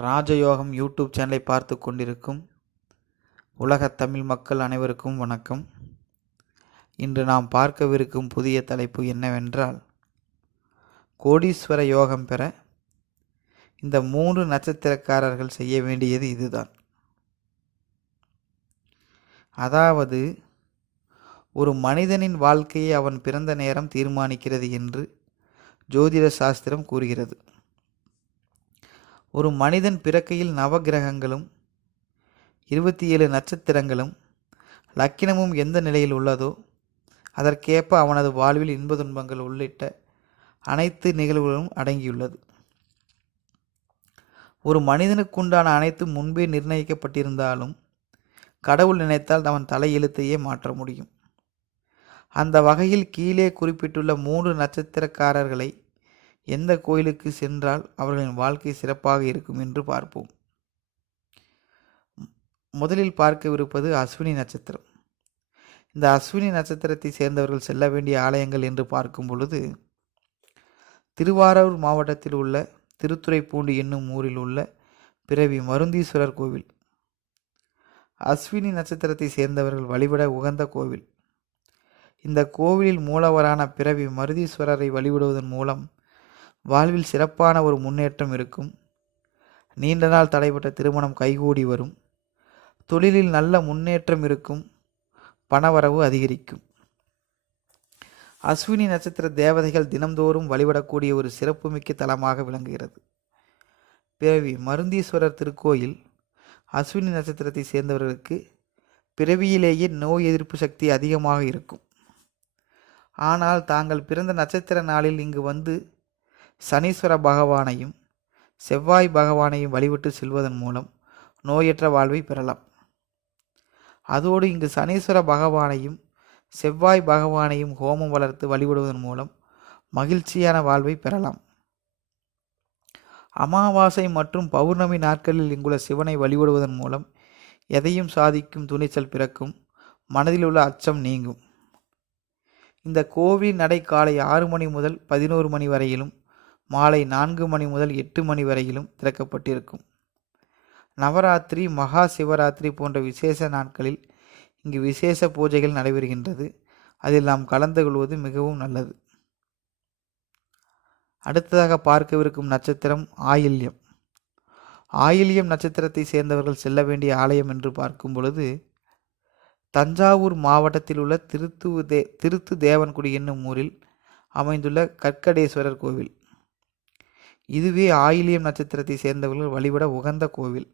ராஜயோகம் யூடியூப் சேனலை பார்த்து கொண்டிருக்கும் உலக தமிழ் மக்கள் அனைவருக்கும் வணக்கம். இன்று நாம் பார்க்கவிருக்கும் புதிய தலைப்பு என்னவென்றால் கோடீஸ்வர யோகம் பெற இந்த மூன்று நட்சத்திரக்காரர்கள் செய்ய வேண்டியது இதுதான். அதாவது ஒரு மனிதனின் வாழ்க்கையை அவன் பிறந்த நேரம் தீர்மானிக்கிறது என்று ஜோதிட சாஸ்திரம் கூறுகிறது. ஒரு மனிதன் பிறக்கையில் நவகிரகங்களும் இருபத்தி ஏழு நட்சத்திரங்களும் லக்கினமும் எந்த நிலையில் உள்ளதோ அதற்கேற்ப அவனது வாழ்வில் இன்ப துன்பங்கள் உள்ளிட்ட அனைத்து நிகழ்வுகளும் அடங்கியுள்ளது. ஒரு மனிதனுக்குண்டான அனைத்து முன்பே நிர்ணயிக்கப்பட்டிருந்தாலும் கடவுள் நினைத்தால் அவன் தலையெழுத்தையே மாற்ற முடியும். அந்த வகையில் கீழே குறிப்பிட்டுள்ள மூன்று நட்சத்திரக்காரர்களை எந்த கோயிலுக்கு சென்றால் அவர்களின் வாழ்க்கை சிறப்பாக இருக்கும் என்று பார்ப்போம். முதலில் பார்க்கவிருப்பது அஸ்வினி நட்சத்திரம். இந்த அஸ்வினி நட்சத்திரத்தை சேர்ந்தவர்கள் செல்ல வேண்டிய ஆலயங்கள் என்று பார்க்கும் பொழுது திருவாரூர் மாவட்டத்தில் உள்ள திருத்துறைப்பூண்டு என்னும் ஊரில் உள்ள பிறவி மருந்தீஸ்வரர் கோவில். அஸ்வினி நட்சத்திரத்தை சேர்ந்தவர்கள் வழிபட உகந்த கோவில். இந்த கோவிலில் மூலவரான பிறவி மருதீஸ்வரரை வழிபடுவதன் மூலம் வாழ்வில் சிறப்பான ஒரு முன்னேற்றம் இருக்கும். நீண்ட நாள் தடைப்பட்ட திருமணம் கைகூடி வரும். தொழிலில் நல்ல முன்னேற்றம் இருக்கும். பணவரவு அதிகரிக்கும். அஸ்வினி நட்சத்திர தேவதைகள் தினம்தோறும் வழிபடக்கூடிய ஒரு சிறப்புமிக்க தலமாக விளங்குகிறது. பிறவி மருந்தீஸ்வரர் திருக்கோயில் அஸ்வினி நட்சத்திரத்தை சேர்ந்தவர்களுக்கு பிறவியிலேயே நோய் எதிர்ப்பு சக்தி அதிகமாக இருக்கும். ஆனால் தாங்கள் பிறந்த நட்சத்திர நாளில் இங்கு வந்து சனீஸ்வர பகவானையும் செவ்வாய் பகவானையும் வழிபட்டு செல்வதன் மூலம் நோயற்ற வாழ்வை பெறலாம். அதோடு இங்கு சனீஸ்வர பகவானையும் செவ்வாய் பகவானையும் ஹோமம் வளர்த்து வழிபடுவதன் மூலம் மகிழ்ச்சியான வாழ்வை பெறலாம். அமாவாசை மற்றும் பௌர்ணமி நாட்களில் இங்குள்ள சிவனை வழிபடுவதன் மூலம் எதையும் சாதிக்கும் துணிச்சல் பிறக்கும் மனதில் உள்ள அச்சம் நீங்கும். இந்த கோவில் நடை காலை ஆறு மணி முதல் பதினோரு மணி வரையிலும் மாலை நான்கு மணி முதல் எட்டு மணி வரையிலும் திறக்கப்பட்டிருக்கும். நவராத்திரி மகா சிவராத்திரி போன்ற விசேஷ நாட்களில் இங்கு விசேஷ பூஜைகள் நடைபெறுகின்றது. அதில் நாம் கலந்து கொள்வது மிகவும் நல்லது. அடுத்ததாக பார்க்கவிருக்கும் நட்சத்திரம் ஆயில்யம். ஆயில்யம் நட்சத்திரத்தை சேர்ந்தவர்கள் செல்ல வேண்டிய ஆலயம் என்று பார்க்கும் பொழுது தஞ்சாவூர் மாவட்டத்தில் உள்ள திருத்து தே திருத்து தேவன்குடி என்னும் ஊரில் அமைந்துள்ள கற்கடேஸ்வரர் கோவில். இதுவே ஆயிலியம் நட்சத்திரத்தை சேர்ந்தவர்கள் வழிபட உகந்த கோவில்.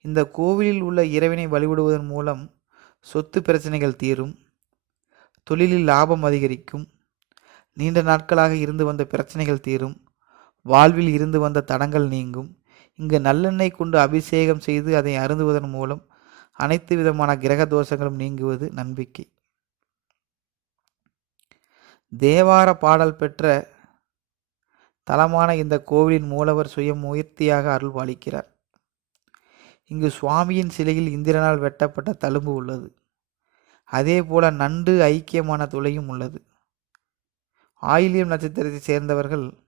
இந்த கோவிலில் உள்ள இறைவனை வழிபடுவதன் மூலம் சொத்து பிரச்சனைகள் தீரும் தொழிலில் லாபம் அதிகரிக்கும் நீண்ட நாட்களாக இருந்து வந்த பிரச்சனைகள் தீரும் வாழ்வில் இருந்து வந்த தடங்கள் நீங்கும். இங்கு நல்லெண்ணெய் கொண்டு அபிஷேகம் செய்து அதை அருந்துவதன் மூலம் அனைத்து விதமான கிரக தோஷங்களும் நீங்குவது நம்பிக்கை. தேவார பாடல் பெற்ற தலமான இந்த கோவிலின் மூலவர் சுயம் முயற்சியாக அருள் பாலிக்கிறார் இங்கு சுவாமியின் சிலையில் இந்திரனால் வெட்டப்பட்ட தழும்பு உள்ளது. அதே போல நண்டு ஐக்கியமான துளையும் உள்ளது. ஆயிலியம் நட்சத்திரத்தை சேர்ந்தவர்கள்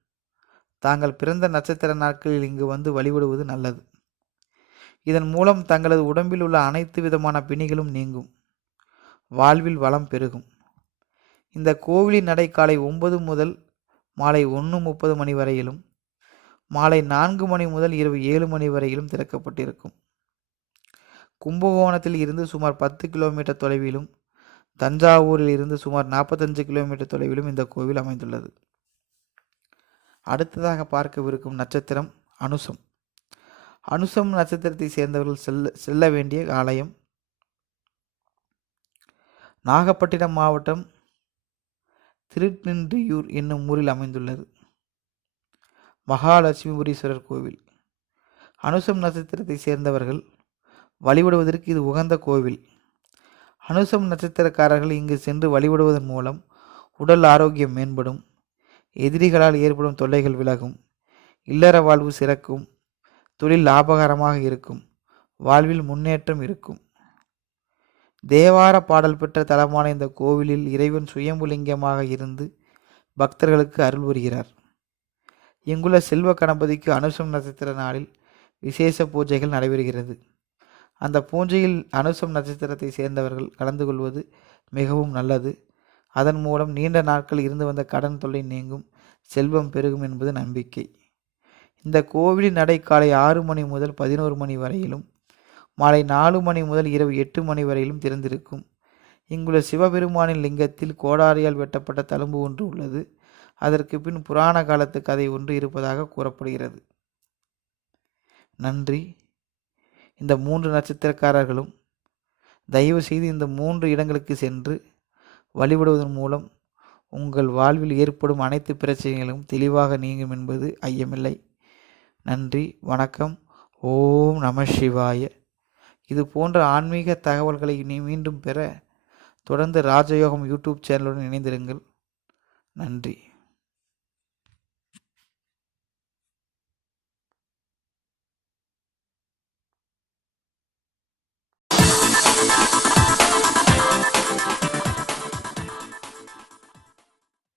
தாங்கள் பிறந்த நட்சத்திர நாட்களில் இங்கு வந்து வழிபடுவது நல்லது. இதன் மூலம் தங்களது உடம்பில் உள்ள அனைத்து விதமான பிணிகளும் நீங்கும். வாழ்வில் வளம் பெருகும். இந்த கோவிலின் நடை காலை ஒன்பது முதல் மாலை ஒன்று முப்பது மணி வரையிலும் மாலை நான்கு மணி முதல் இரவு ஏழு மணி வரையிலும் திறக்கப்பட்டிருக்கும். கும்பகோணத்தில் இருந்து சுமார் பத்து கிலோமீட்டர் தொலைவிலும் தஞ்சாவூரில் இருந்து சுமார் நாற்பத்தஞ்சு கிலோமீட்டர் தொலைவிலும் இந்த கோவில் அமைந்துள்ளது. அடுத்ததாக பார்க்கவிருக்கும் நட்சத்திரம் அனுசம். அனுசம் நட்சத்திரத்தை சேர்ந்தவர்கள் செல்ல செல்ல வேண்டிய ஆலயம். நாகப்பட்டினம் மாவட்டம் திருநின்றியூர் என்னும் ஊரில் அமைந்துள்ளது. மகாலட்சுமிபுரீஸ்வரர் கோவில். அனுசம் நட்சத்திரத்தை சேர்ந்தவர்கள் வழிபடுவதற்கு இது உகந்த கோவில். அனுசம் நட்சத்திரக்காரர்கள் இங்கு சென்று வழிபடுவதன் மூலம் உடல் ஆரோக்கியம் மேம்படும். எதிரிகளால் ஏற்படும் தொல்லைகள் விலகும். இல்லற வாழ்வு சிறக்கும். தொழில் லாபகரமாக இருக்கும். வாழ்வில் முன்னேற்றம் இருக்கும். தேவார பாடல் பெற்ற தலமான இந்த கோவிலில் இறைவன் சுயம்புலிங்கமாக இருந்து பக்தர்களுக்கு அருள் புரிகிறார். இங்குள்ள செல்வ கணபதிக்கு அனுசம் நட்சத்திர நாளில் விசேஷ பூஜைகள் நடைபெறுகிறது. அந்த பூஜையில் அனுசம் நட்சத்திரத்தை சேர்ந்தவர்கள் கலந்து கொள்வது மிகவும் நல்லது. அதன் மூலம் நீண்ட நாட்கள் இருந்து வந்த கடன் தொல்லை நீங்கும் செல்வம் பெருகும் என்பது நம்பிக்கை. இந்த கோவிலின் நடை காலை ஆறு மணி முதல் பதினோரு மணி வரையிலும் மாலை நாலு மணி முதல் இரவு எட்டு மணி வரையிலும் திறந்திருக்கும். இங்குள்ள சிவபெருமானின் லிங்கத்தில் கோடாரியால் வெட்டப்பட்ட தழும்பு ஒன்று உள்ளது. அதற்கு பின் புராண காலத்து கதை ஒன்று இருப்பதாக கூறப்படுகிறது. நன்றி. இந்த மூன்று நட்சத்திரக்காரர்களும் தயவு செய்து இந்த மூன்று இடங்களுக்கு சென்று வழிபடுவதன் மூலம் உங்கள் வாழ்வில் ஏற்படும் அனைத்து பிரச்சனைகளும் தெளிவாக நீங்கும் என்பது ஐயமில்லை. நன்றி. வணக்கம். ஓம் நம சிவாய. இது போன்ற ஆன்மீக தகவல்களை நீ மீண்டும் பெற தொடர்ந்து ராஜயோகம் யூடியூப் சேனலுடன் இணைந்திருங்கள். நன்றி.